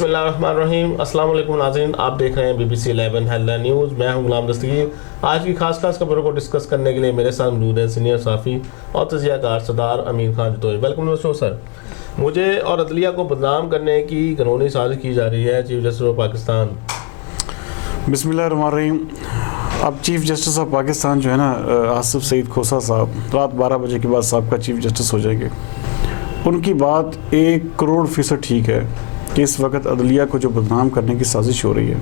بسم اللہ الرحمن الرحیم. السلام علیکم ناظرین, آپ دیکھ رہے ہیں BBC 11 ہیڈ لائن نیوز. میں ہوں غلام دستگیر. آج کی خاص خبروں کو ڈسکس کرنے کے لیے میرے ساتھ موجود ہیں سینئر صحافی اور تجزیہ کار سردار امین خان جتوئی. Welcome sir. مجھے اور عدلیہ کو بدنام کرنے کی قانونی سازش کی جا رہی ہے چیف جسٹس آف پاکستان. بسم اللہ الرحمن الرحیم. اب چیف جسٹس آف پاکستان جو ہے نا آصف سعید کھوسہ صاحب رات 12 بجے کے بعد صاحب کا چیف جسٹس ہو جائیں گے. ان کی بات 1,000,000% ٹھیک ہے کہ اس وقت عدلیہ کو جو بدنام کرنے کی سازش ہو رہی ہے.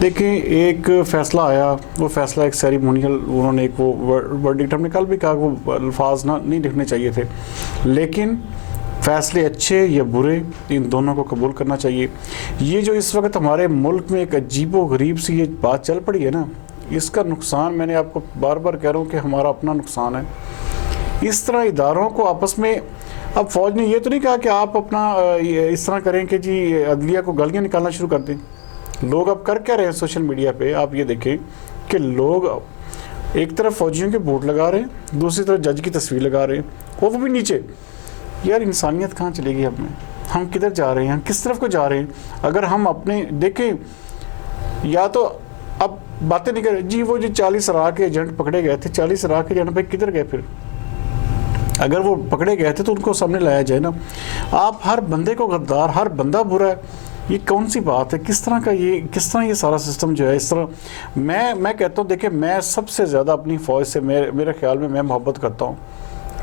دیکھیں, ایک فیصلہ آیا, وہ فیصلہ ایک سیریمونیل, انہوں نے ایک وہ ورڈکٹ, ہم نے کل بھی کہا کہ وہ الفاظ نہیں لکھنے چاہیے تھے, لیکن فیصلے اچھے یا برے ان دونوں کو قبول کرنا چاہیے. یہ جو اس وقت ہمارے ملک میں ایک عجیب و غریب سی یہ بات چل پڑی ہے نا, اس کا نقصان میں نے آپ کو بار بار کہہ رہا ہوں کہ ہمارا اپنا نقصان ہے. اس طرح اداروں کو آپس میں, اب فوج نے یہ تو نہیں کہا کہ آپ اپنا اس طرح کریں کہ جی عدلیہ کو گالیاں نکالنا شروع کر دیں. لوگ اب کر کیا رہے ہیں سوشل میڈیا پہ, آپ یہ دیکھیں کہ لوگ ایک طرف فوجیوں کے بورڈ لگا رہے ہیں, دوسری طرف جج کی تصویر لگا رہے ہیں, وہ بھی نیچے. یار انسانیت کہاں چلے گی ہمیں؟ ہم کدھر جا رہے ہیں, ہم کس طرف کو جا رہے ہیں؟ اگر ہم اپنے دیکھیں, یا تو اب باتیں نہیں کریں جی وہ جو 40 راہ کے ایجنٹ پکڑے گئے تھے, 40 راہ کے ایجنٹ بھائی کدھر گئے پھر؟ اگر وہ پکڑے گئے تھے تو ان کو سامنے لایا جائے نا. آپ ہر بندے کو غدار, ہر بندہ برا ہے, یہ کون سی بات ہے؟ کس طرح یہ سارا سسٹم جو ہے اس طرح. میں کہتا ہوں, دیکھیں میں سب سے زیادہ اپنی فوج سے میرے خیال میں محبت کرتا ہوں.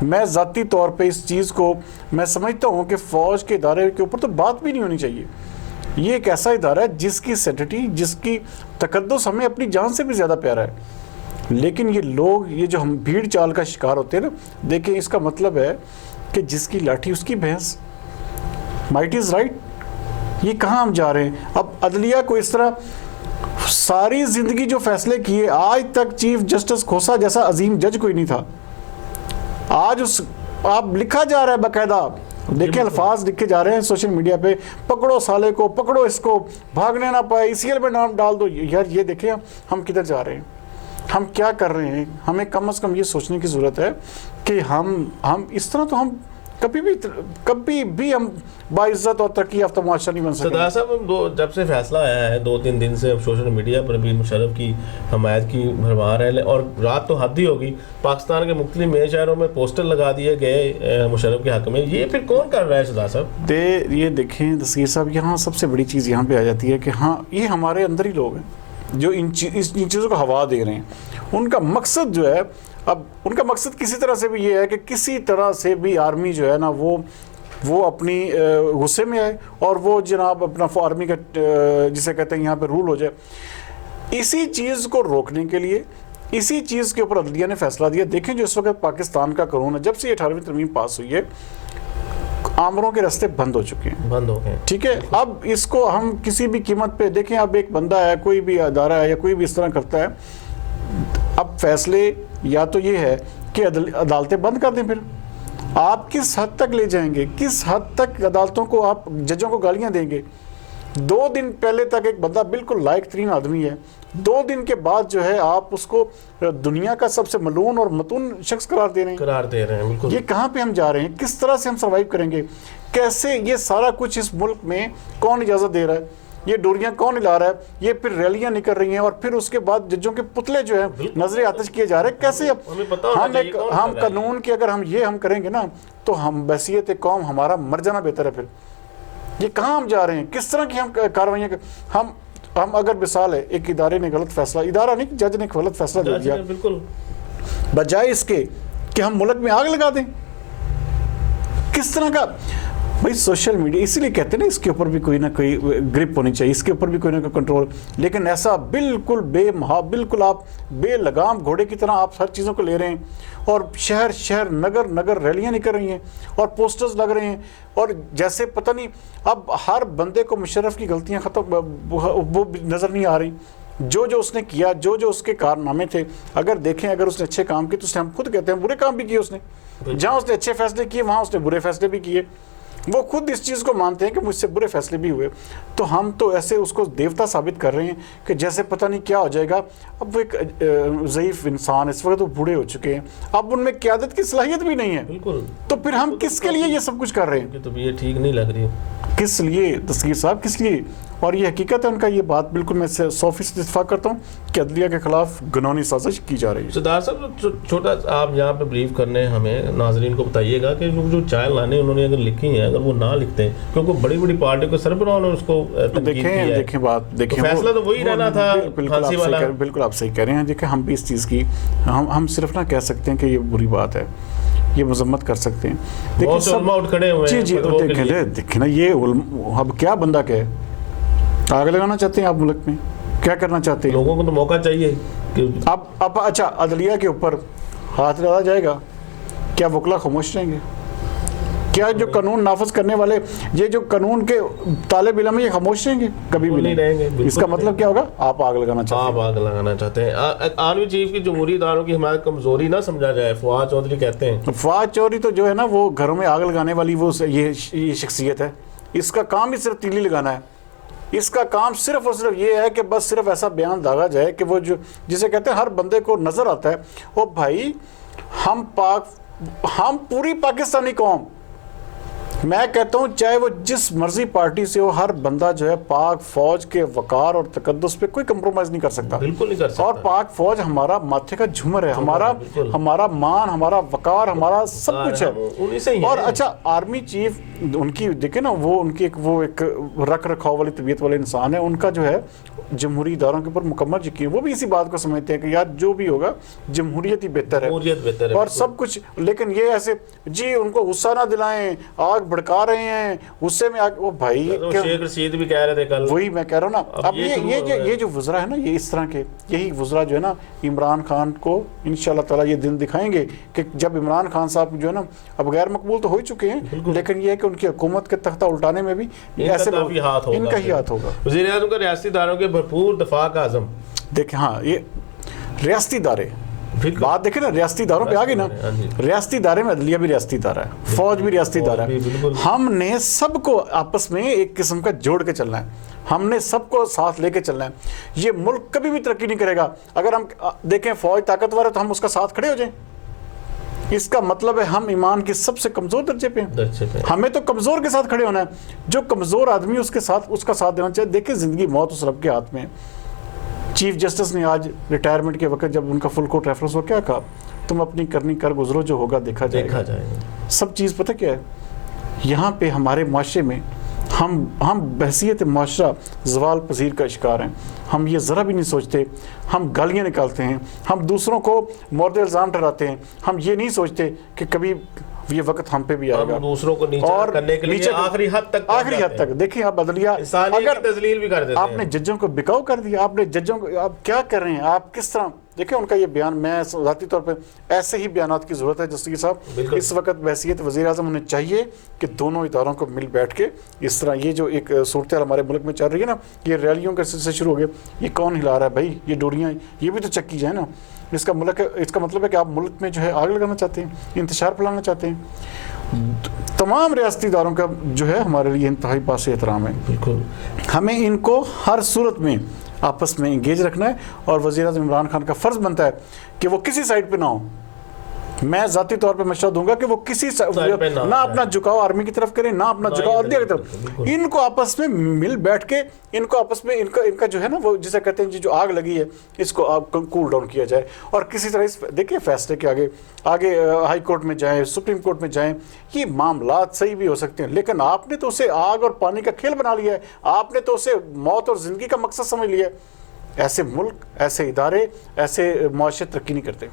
میں ذاتی طور پہ اس چیز کو میں سمجھتا ہوں کہ فوج کے ادارے کے اوپر تو بات بھی نہیں ہونی چاہیے. یہ ایک ایسا ادارہ ہے جس کی سینٹٹی, جس کی تقدس ہمیں اپنی جان سے بھی زیادہ پیارا ہے. لیکن یہ لوگ, یہ جو ہم بھیڑ چال کا شکار ہوتے ہیں نا, دیکھیں اس کا مطلب ہے کہ جس کی لاٹھی اس کی بھینس. Might is right. یہ کہاں ہم جا رہے ہیں؟ اب عدلیہ کو اس طرح ساری زندگی جو فیصلے کیے, آج تک چیف جسٹس کھوسہ جیسا عظیم جج کوئی نہیں تھا. آج آپ لکھا جا رہا ہے باقاعدہ, دیکھیں الفاظ لکھے جا رہے ہیں سوشل میڈیا پہ, پکڑو سالے کو, پکڑو اس کو, بھاگنے نہ پائے, ECL میں نام ڈال دو. یار یہ دیکھیں ہم کدھر جا رہے ہیں, ہم کیا کر رہے ہیں. ہمیں کم از کم یہ سوچنے کی ضرورت ہے کہ ہم اس طرح تو ہم کبھی بھی ہم باعزت اور ترقی یافتہ معاشرہ نہیں بن سکتے. سردار صاحب, جب سے فیصلہ آیا ہے 2-3 دن سے سوشل میڈیا پر بھی مشرف کی حمایت کی بھرمار ہے, اور رات تو حد ہی ہوگی, پاکستان کے مختلف میئر شہروں میں پوسٹر لگا دیے گئے مشرف کے حق میں. یہ پھر کون کر رہا ہے سردار صاحب؟ یہ دیکھیں دستگیر صاحب, یہاں سب سے بڑی چیز یہاں پہ آ جاتی ہے کہ ہاں یہ ہمارے اندر ہی لوگ ہیں جو ان چیزوں کو ہوا دے رہے ہیں. ان کا مقصد جو ہے, اب ان کا مقصد کسی طرح سے بھی یہ ہے کہ کسی طرح سے بھی آرمی جو ہے نا وہ اپنی غصے میں آئے, اور وہ جناب اپنا آرمی کا جسے کہتے ہیں یہاں پہ رول ہو جائے. اسی چیز کو روکنے کے لیے, اسی چیز کے اوپر عدلیہ نے فیصلہ دیا. دیکھیں جو اس وقت پاکستان کا قانون ہے, جب سے 18ویں ترمیم پاس ہوئی ہے, آمروں کے راستے بند ہو چکے ہیں, بند ہو گئے. ٹھیک ہے, اب اس کو ہم کسی بھی قیمت پہ دیکھیں. اب ایک بندہ ہے, کوئی بھی ادارہ ہے یا کوئی بھی اس طرح کرتا ہے, اب فیصلے یا تو یہ ہے کہ عدالتیں بند کر دیں. پھر آپ کس حد تک لے جائیں گے, کس حد تک عدالتوں کو آپ ججوں کو گالیاں دیں گے؟ 2 دن پہلے تک ایک بندہ بالکل لائق ترین آدمی ہے, 2 دن کے بعد جو ہے آپ اس کو دنیا کا سب سے ملعون اور متون شخص قرار دے رہے ہیں. بالکل. یہ کہاں پہ ہم جا رہے ہیں؟ کس طرح سے ہم سروائیو کریں گے؟ کیسے یہ سارا کچھ اس ملک میں کون اجازت دے رہا ہے؟ یہ ڈوریاں کون ہلا رہا ہے؟ یہ پھر ریلیاں نکل رہی ہیں, اور پھر اس کے بعد ججوں کے پتلے جو ہیں نظر آتش کیے جا رہے ہیں. کیسے ہم قانون کی اگر ہم کریں گے نا, تو ہم بحیثیت قوم ہمارا مر جانا بہتر ہے. پھر یہ کہاں ہم جا رہے ہیں؟ کس طرح کی ہم کاروائیاں ہم اگر مثال ہے, ایک ادارے نے غلط فیصلہ, ادارہ نہیں جج نے غلط فیصلہ دے دیا, بالکل بجائے اس کے کہ ہم ملک میں آگ لگا دیں. کس طرح کا بھائی سوشل میڈیا, اسی لیے کہتے ہیں نا اس کے اوپر بھی کوئی نہ کوئی گرپ ہونی چاہیے, اس کے اوپر بھی کوئی نہ کوئی کنٹرول. لیکن ایسا بالکل بالکل آپ بے لگام گھوڑے کی طرح آپ ہر چیزوں کو لے رہے ہیں, اور شہر نگر ریلیاں نکل رہی ہیں, اور پوسٹرز لگ رہے ہیں, اور جیسے پتہ نہیں اب ہر بندے کو مشرف کی غلطیاں ختم وہ نظر نہیں آ رہی. جو اس نے کیا, جو اس کے کارنامے تھے, اگر دیکھیں اگر اس نے اچھے کام کیے تو اس نے, ہم خود کہتے ہیں برے کام بھی کیے اس نے. جہاں اس نے اچھے فیصلے کیے وہاں اس نے برے فیصلے بھی کیے. وہ خود اس چیز کو مانتے ہیں کہ مجھ سے برے فیصلے بھی ہوئے، تو ہم تو ایسے اس کو دیوتا ثابت کر رہے ہیں کہ جیسے پتہ نہیں کیا ہو جائے گا. اب وہ ایک ضعیف انسان، اس وقت وہ بوڑھے ہو چکے ہیں، اب ان میں قیادت کی صلاحیت بھی نہیں ہے. بالکل. تو پھر ہم کس کے لیے یہ سب کچھ کر رہے ہیں؟ تو یہ ٹھیک نہیں لگ رہی. کس لیے دستگیر صاحب، کس لیے؟ اور یہ حقیقت ہے ان کا، یہ بات بالکل میں 100% اتفاق کرتا ہوں کہ عدلیہ کے خلاف گناہی سازش کی جا رہی ہے. سردار صاحب چھوٹا آپ یہاں پہ بریف کرنے ہمیں ناظرین کو بتائیے گا کہ جو چائلڈ لانے انہوں نے اگر لکھی ہیں، اگر وہ نہ لکھتے ہیں کیونکہ بڑی بڑی پارٹی کو سربراہ نے اس کو تنقید کی ہے. دیکھیں بات، دیکھیں فیصلہ تو وہی رہنا تھا پھانسی والا. بالکل آپ صحیح کہہ رہے ہیں. دیکھیں ہم بھی اس چیز کی ہم صرف نہ کہہ سکتے ہیں کہ یہ بری بات ہے، یہ مذمت کر سکتے ہیں. بہت سے علماء اٹھ کھڑے ہوئے ہیں. جی دیکھیں نا، یہ اب کیا بندہ کہے، آگ لگانا چاہتے ہیں آپ ملک میں؟ کیا کرنا چاہتے ہیں؟ لوگوں کو تو موقع چاہیے کہ اب اچھا عدلیہ کے اوپر ہاتھ ڈالا جائے گا، کیا وکلا خاموش رہیں گے؟ کیا جو قانون نافذ کرنے والے، یہ جو قانون کے طالب علم ہیں، یہ خاموش رہیں گے؟ کبھی بھی نہیں رہیں گے. اس کا مطلب کیا ہوگا؟ آپ آگ لگانا چاہتے ہیں. آپ آگ لگانا چاہتے ہیں. آرمی چیف کی جمہوری اداروں کی حمایت کمزوری نہ سمجھا جائے، فواد چودھری کہتے ہیں. فواد چودھری تو جو ہے نا، وہ گھروں میں آگ لگانے والی وہ یہ شخصیت ہے. اس کا کام ہی صرف تیلی لگانا ہے. اس کا کام صرف اور صرف یہ ہے کہ بس صرف ایسا بیان داغا جائے کہ وہ جو جسے کہتے ہیں ہر بندے کو نظر آتا ہے، وہ بھائی ہم پوری پاکستانی قوم، میں کہتا ہوں چاہے وہ جس مرضی پارٹی سے ہو، ہر بندہ جو ہے پاک فوج کے وقار اور تقدس پہ کوئی کمپرومائز نہیں کر سکتا. بالکل نہیں کر سکتا. اور پاک فوج ہمارا ماتھے کا جھومر ہے، ہمارا مان، ہمارا وقار، ہمارا سب کچھ ہے. اور اچھا آرمی چیف ان کی دیکھیں نا، وہ ان کی ایک رکھ رکھاؤ والی طبیعت والے انسان ہے. ان کا جو ہے جمہوری اداروں کے اوپر مکمل یقین، وہ بھی اسی بات کو سمجھتے ہیں کہ یار جو بھی ہوگا جمہوریت ہی بہتر ہے اور سب کچھ. لیکن یہ ایسے جی ان کو غصہ نہ دلائیں، آگ بھڑکا رہے ہیں غصے میں وہ بھائی. شیخ رشید بھی کہہ رہے تھے کل، وہی میں کہہ رہا ہوں نا. اب یہ جو وزراء ہے نا، یہ اس طرح کے یہی وزراء جو ہے نا عمران خان کو انشاءاللہ تعالیٰ یہ دن دکھائیں گے کہ جب عمران خان صاحب جو ہے نا اب غیر مقبول تو ہو ہی چکے ہیں، لیکن یہ ہے کہ ان کی حکومت کے تختہ الٹانے میں بھی ایسے ان کا ہی ہاتھ ہوگا. وزیر اعظم کا ریاستی اداروں کے بھرپور دفاع کا عزم. دیکھیں ہاں، یہ ریاستی ادارے بات دیکھیں نا، ریاستی اداروں پہ آگے نا، ریاستی ادارے میں عدلیہ بھی ریاستی ادارہ ہے، فوج بھی ریاستی ادارہ ہے. ہم نے سب کو آپس میں ایک قسم کا جوڑ کے چلنا ہے، ہم نے سب کو ساتھ لے کے چلنا ہے. یہ ملک کبھی بھی ترقی نہیں کرے گا اگر ہم دیکھیں فوج طاقتور ہے تو ہم اس کا ساتھ کھڑے ہو جائیں. اس کا مطلب ہے ہم ایمان کے سب سے کمزور درجے پہ ہیں. ہمیں تو کمزور کے ساتھ کھڑے ہونا ہے. جو کمزور آدمی اس کا ساتھ دینا چاہیے. دیکھیں زندگی موت اس رب کے ہاتھ میں. چیف جسٹس نے آج ریٹائرمنٹ کے وقت جب ان کا فل کورٹ ریفرنس ہو کیا کہا، تم اپنی کرنی کر گزرو، جو ہوگا دیکھا جائے گا. سب چیز پتہ کیا ہے، یہاں پہ ہمارے معاشرے میں ہم بحثیت معاشرہ زوال پذیر کا شکار ہیں. ہم یہ ذرا بھی نہیں سوچتے، ہم گالیاں نکالتے ہیں، ہم دوسروں کو مورد الزام ٹھہراتے ہیں. ہم یہ نہیں سوچتے کہ کبھی یہ وقت ہم پہ بھی آئے گا. دوسروں کو نیچا کرنے کے لیے آخری حد تک دیکھیں آپ عدلیہ اگر تذلیل بھی کر دیتے ہیں. آپ نے ججوں کو بکاؤ کر دیا، آپ نے ججوں کو، آپ کیا کر رہے ہیں، آپ کس طرح. دیکھیں ان کا یہ بیان، میں ذاتی طور پہ ایسے ہی بیانات کی ضرورت ہے دستگیر صاحب. اس وقت بحیثیت وزیر اعظم انہیں چاہیے کہ دونوں اداروں کو مل بیٹھ کے اس طرح یہ جو ایک صورتحال ہمارے ملک میں چل رہی ہے نا، یہ ریلیوں کے سلسلے شروع ہو گئے. یہ کون ہلا رہا ہے بھائی؟ یہ ڈوریاں یہ بھی تو چکی جائیں نا. اس کا مطلب ہے کہ آپ ملک میں جو ہے آگ لگانا چاہتے ہیں، انتشار پھیلانا چاہتے ہیں. تمام ریاستی اداروں کا جو ہے ہمارے لیے انتہائی پاس احترام ہے. بالکل ہمیں ان کو ہر صورت میں آپس میں انگیج رکھنا ہے. اور وزیر اعظم عمران خان کا فرض بنتا ہے کہ وہ کسی سائڈ پہ نہ ہو. میں ذاتی طور پہ مشورہ دوں گا کہ وہ کسی نہ اپنا جھکاؤ آرمی کی طرف کریں، نہ اپنا جھکاؤ عدلیہ کی طرف. ان کو آپس میں مل بیٹھ کے ان کو آپس میں ان کا جو ہے نا وہ جسے کہتے ہیں جو آگ لگی ہے اس کو کول ڈاؤن کیا جائے. اور کسی طرح اس دیکھیں فیصلے کے آگے ہائی کورٹ میں جائیں، سپریم کورٹ میں جائیں. یہ معاملات صحیح بھی ہو سکتے ہیں، لیکن آپ نے تو اسے آگ اور پانی کا کھیل بنا لیا ہے. آپ نے تو اسے موت اور زندگی کا مقصد سمجھ لیا ہے. ایسے ملک، ایسے ادارے، ایسے معاشرے ترقی نہیں کرتے.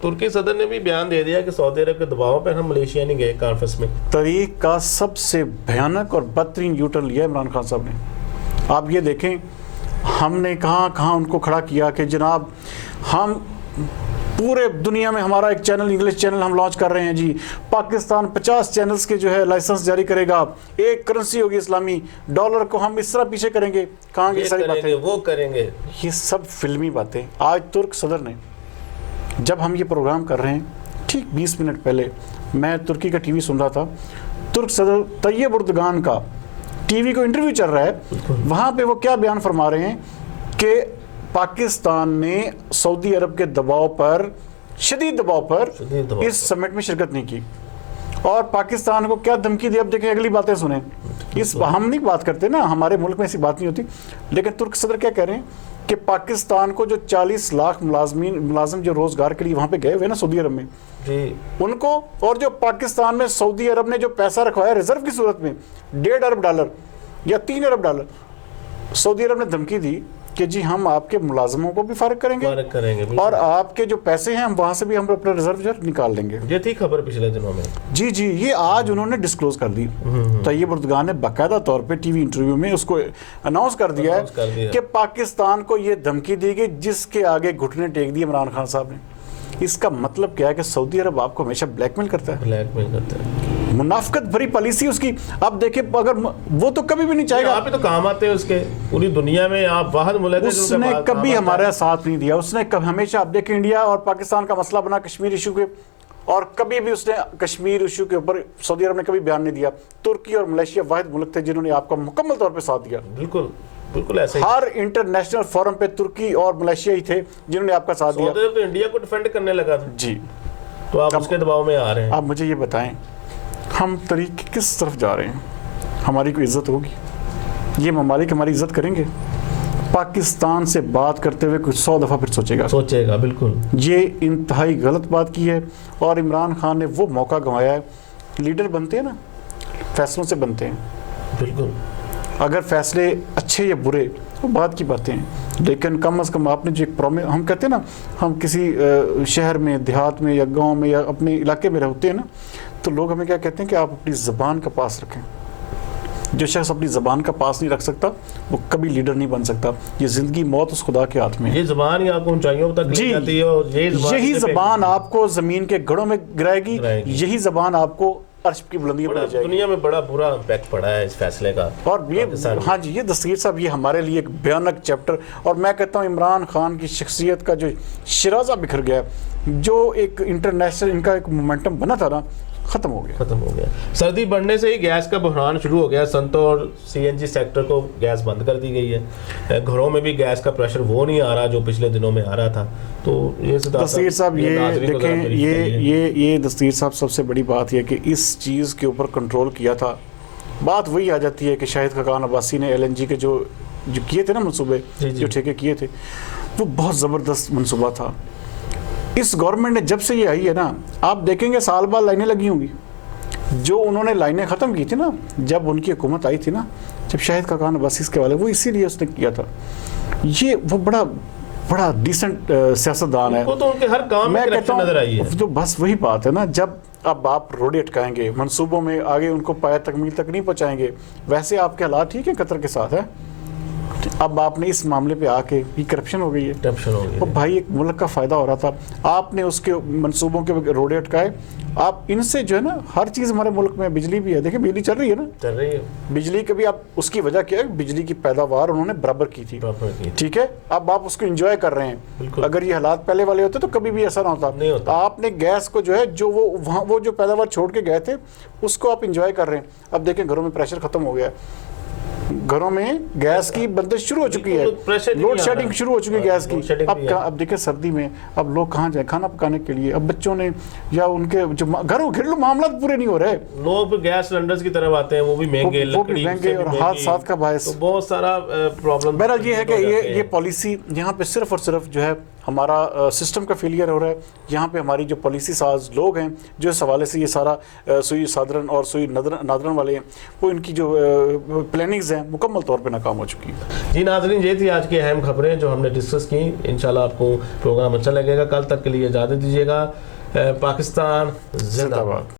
ترکی صدر نے بھی بیان دے دیا کہ سعودی عرب کے دباؤ پہ ہم ملیشیا نہیں گئے کانفرنس میں. تاریخ کا سب سے بھیانک اور بدترین یو ٹرن لیا عمران خان صاحب نے. آپ یہ دیکھیں ہم نے کہاں ان کو کھڑا کیا کہ جناب ہم پورے دنیا میں ہمارا ایک چینل، انگلش چینل ہم لانچ کر رہے ہیں جی. پاکستان 50 چینلز کے جو ہے لائسنس جاری کرے گا. ایک کرنسی ہوگی اسلامی، ڈالر کو ہم اس طرح پیچھے کریں گے. کہاں کی ساری باتیں وہ کریں گے. یہ سب فلمی باتیں. آج ترک صدر نے، جب ہم یہ پروگرام کر رہے ہیں ٹھیک 20 منٹ پہلے میں ترکی کا ٹی وی سن رہا تھا ترک صدر طیب اردگان کا ٹی وی کو انٹرویو چل رہا ہے, وہاں پہ وہ کیا بیان فرما رہے ہیں کہ پاکستان نے سعودی عرب کے دباؤ پر, شدید دباؤ پر اس سمٹ میں شرکت نہیں کی, اور پاکستان کو کیا دھمکی دی. اب دیکھیں اگلی باتیں سنیں. ہم نہیں بات کرتے نا, ہمارے ملک میں ایسی بات نہیں ہوتی, لیکن ترک صدر کیا کہہ رہے ہیں کہ پاکستان کو جو 40 لاکھ ملازم جو روزگار کے لیے وہاں پہ گئے ہوئے نا سعودی عرب میں, ان کو, اور جو پاکستان میں سعودی عرب نے جو پیسہ رکھوایا ریزرو کی صورت میں $1.5 ارب یا $3 ارب, سعودی عرب نے دھمکی دی کہ جی ہم آپ کے ملازموں کو بھی فارغ کریں گے اور آپ کے جو پیسے ہیں ہم وہاں سے بھی ہم اپنا ریزرو نکال لیں گے. یہ تھی خبر پچھلے دنوں میں. جی یہ آج انہوں نے ڈسکلوز کر دی. طیب اردگان نے باقاعدہ طور پہ ٹی وی انٹرویو میں اس کو اناؤنس کر دیا ہے کہ پاکستان کو یہ دھمکی دی گئی جس کے آگے گھٹنے ٹیک دیے عمران خان صاحب نے. اس کا مطلب کیا ہے کہ سعودی عرب آپ کو ہمیشہ بلیک میل کرتا ہے, منافقت بھری پالیسی اس کی. آپ دیکھیں اگر وہ تو کبھی بھی نہیں چاہے گا, آپ تو کام آتے ہیں اس کے, پوری دنیا میں آپ واحد ملک ہیں اس نے کبھی ہمارا ساتھ نہیں دیا. اس نے ہمیشہ, آپ دیکھیں انڈیا اور پاکستان کا مسئلہ بنا کشمیر ایشو کے, اور کبھی بھی اس نے کشمیر ایشو کے اوپر سعودی عرب نے کبھی بیان نہیں دیا. ترکی اور ملیشیا واحد ملک تھے جنہوں نے آپ کا مکمل طور پہ ساتھ دیا. بالکل ایسے ہی. ہر انٹرنیشنل فورم پہ ترکی اور ملیشیا ہی تھے جنہوں نے آپ کا ساتھ دیا. تو انڈیا کو ڈیفینڈ کرنے لگا تھا. جی, تو آپ اس کے دباؤ میں آ رہے ہیں. آپ مجھے یہ بتائیں, ہم طریق کس طرف جا رہے ہیں؟ ہماری کوئی عزت ہوگی؟ یہ ممالک ہماری عزت کریں گے؟ پاکستان سے بات کرتے ہوئے کچھ 100 دفعہ پھر سوچے گا. بالکل یہ انتہائی غلط بات کی ہے, اور عمران خان نے وہ موقع گنوایا ہے. لیڈر بنتے ہیں نا, فیصلوں سے بنتے ہیں. بالکل, اگر فیصلے اچھے یا برے وہ بات کی باتیں ہیں, لیکن کم از کم آپ نے جو ایک ہم کہتے ہیں نا, ہم کسی شہر میں, دیہات میں یا گاؤں میں یا اپنے علاقے میں رہتے ہیں نا, تو لوگ ہمیں کیا کہتے ہیں کہ آپ اپنی زبان کا پاس رکھیں. جو شخص اپنی زبان کا پاس نہیں رکھ سکتا وہ کبھی لیڈر نہیں بن سکتا. یہ زندگی موت اس خدا کے ہاتھ میں ہے. یہ زبان ہی آپ کو اونچائیوں تک لے جاتی ہے, اور یہی زبان آپ کو زمین کے گڑھوں میں گرائے گی. یہی زبان آپ کو عرش کی بلندیوں پر لے جائے گی. دنیا میں بڑا برا امپیکٹ پڑا ہے اس فیصلے کا. اور یہ یہ دستگیر صاحب, یہ ہمارے لیے ایک بھیانک چیپٹر, اور میں کہتا ہوں عمران خان کی شخصیت کا جو شرازہ بکھر گیا, جو ایک انٹرنیشنل ان کا ایک مومنٹم بنا تھا نا, ختم ہو گیا. سردی بڑھنے سے ہی گیس کا بحران شروع ہو گیا. صنعتوں اور CNG سیکٹر کو گیس بند کر دی گئی ہے. گھروں میں بھی گیس کا پریشر وہ نہیں آ رہا جو پچھلے دنوں میں آ رہا تھا. تو یہ دستگیر صاحب, یہ دیکھیں, یہ دستگیر صاحب سب سے بڑی بات یہ کہ اس چیز کے اوپر کنٹرول کیا تھا. بات وہی آ جاتی ہے کہ شاہد خاقان عباسی نے LNG کے جو کیے تھے نا منصوبے, جو ٹھیکے کیے تھے, وہ بہت زبردست منصوبہ تھا. اس گورنمنٹ نے جب سے یہ آئی ہے نا, آپ دیکھیں گے سال بعد لائنیں لگی ہوں گی. جو انہوں نے لائنیں ختم کی تھی نا جب ان کی حکومت آئی تھی نا, جب شاہد خاقان عباسی کے والے, وہ اسی لیے اس نے کیا تھا. یہ وہ بڑا ڈیسنٹ سیاستدان ہے. تو ان کے ہر کام میں کرپشن نظر آئی ہے. تو بس وہی بات ہے نا, جب اب آپ روڈیں اٹکائیں گے, منصوبوں میں آگے ان کو پایا تکمیل تک نہیں پہنچائیں گے. ویسے آپ کے حالات ٹھیک ہیں قطر کے ساتھ ہے, اب آپ نے اس معاملے پہ آ کے یہ کرپشن ہو گئی ہے. وہ بھائی ایک ملک کا فائدہ ہو رہا تھا, آپ نے اس کے منصوبوں کے روڈے اٹکائے. آپ ان سے جو ہے نا, ہر چیز ہمارے ملک میں, بجلی بھی ہے, دیکھیں بجلی چل رہی ہے نا, بجلی کا بھی آپ, اس کی وجہ کیا ہے, بجلی کی پیداوار انہوں نے برابر کی تھی. ٹھیک ہے, اب آپ اس کو انجوائے کر رہے ہیں. اگر یہ حالات پہلے والے ہوتے تو کبھی بھی ایسا نہ ہوتا. آپ نے گیس کو جو ہے, جو وہ جو پیداوار چھوڑ کے گئے تھے, اس کو آپ انجوائے کر رہے ہیں. اب دیکھیں گھروں میں پریشر ختم ہو گیا ہے, گھروں میں گیس کی بندش شروع ہو چکی ہے, لوڈ شیڈنگ شروع ہو چکی ہے گیس کی. اب دیکھیں سردی میں اب لوگ کہاں جائیں کھانا پکانے کے لیے. اب بچوں نے یا ان کے جو گھروں گھریلو معاملات پورے نہیں ہو رہے. لوگ گیس سلنڈرز کی طرف آتے ہیں, وہ بھی مہنگے اور حادثات کا باعث بہت سارا پرابلم. بہرحال یہ ہے کہ یہ پالیسی یہاں پہ صرف اور صرف جو ہے ہمارا سسٹم کا فیلئر ہو رہا ہے. یہاں پہ ہماری جو پالیسی ساز لوگ ہیں, جو اس حوالے سے یہ سارا سوئی صادرن اور سوئی نادرن والے ہیں, وہ ان کی جو پلاننگز ہیں مکمل طور پہ ناکام ہو چکی ہے. جی ناظرین, یہ تھی آج کی اہم خبریں جو ہم نے ڈسکس کی. انشاءاللہ آپ کو پروگرام اچھا لگے گا. کل تک کے لیے اجازت دیجیے گا. پاکستان زندہ باد.